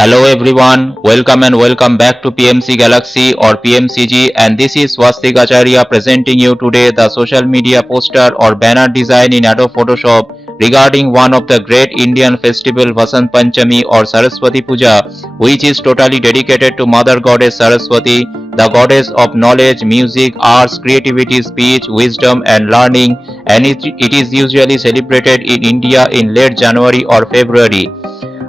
Hello everyone, welcome and welcome back to PMC Galaxy or PMCG, and this is Swastick Acharya presenting you today the social media poster or banner design in Adobe Photoshop regarding one of the great Indian festival Vasant Panchami or Saraswati Puja, which is totally dedicated to Mother Goddess Saraswati, the goddess of knowledge, music, arts, creativity, speech, wisdom and learning, and it is usually celebrated in India in late January or February.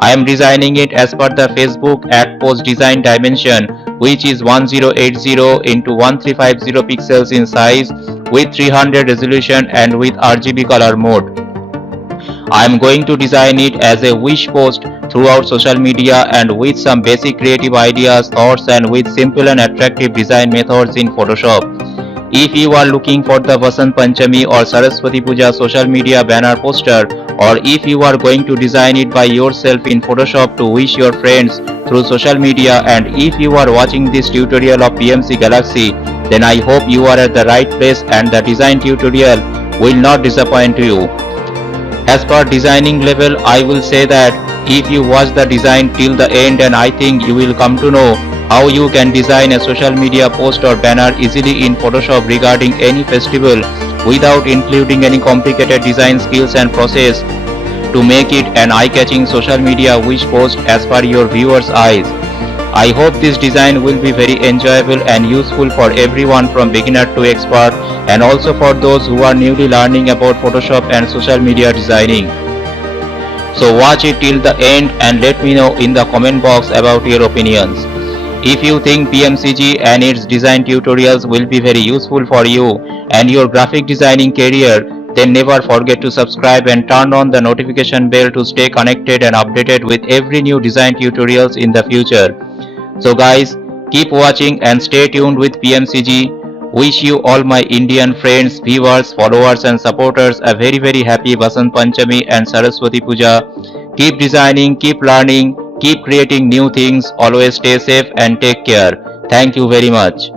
I am designing it as per the Facebook ad post design dimension, which is 1080 into 1350 pixels in size with 300 resolution and with RGB color mode. I am going to design it as a wish post throughout social media and with some basic creative ideas, thoughts and with simple and attractive design methods in Photoshop. If you are looking for the Vasant Panchami or Saraswati Puja social media banner poster, or if you are going to design it by yourself in Photoshop to wish your friends through social media, and if you are watching this tutorial of PMC Galaxy, then I hope you are at the right place and the design tutorial will not disappoint you. As per designing level, I will say that if you watch the design till the end, and I think you will come to know how you can design a social media post or banner easily in Photoshop regarding any festival without including any complicated design skills and process to make it an eye-catching social media wish post as per your viewers' eyes. I hope this design will be very enjoyable and useful for everyone from beginner to expert, and also for those who are newly learning about Photoshop and social media designing. So watch it till the end and let me know in the comment box about your opinions. If you think PMCG and its design tutorials will be very useful for you and your graphic designing career, then never forget to subscribe and turn on the notification bell to stay connected and updated with every new design tutorials in the future. So guys, keep watching and stay tuned with PMCG. Wish you all my Indian friends, viewers, followers and supporters a very happy Vasant Panchami and Saraswati Puja. Keep designing, keep learning, keep creating new things, always stay safe and take care. Thank you very much.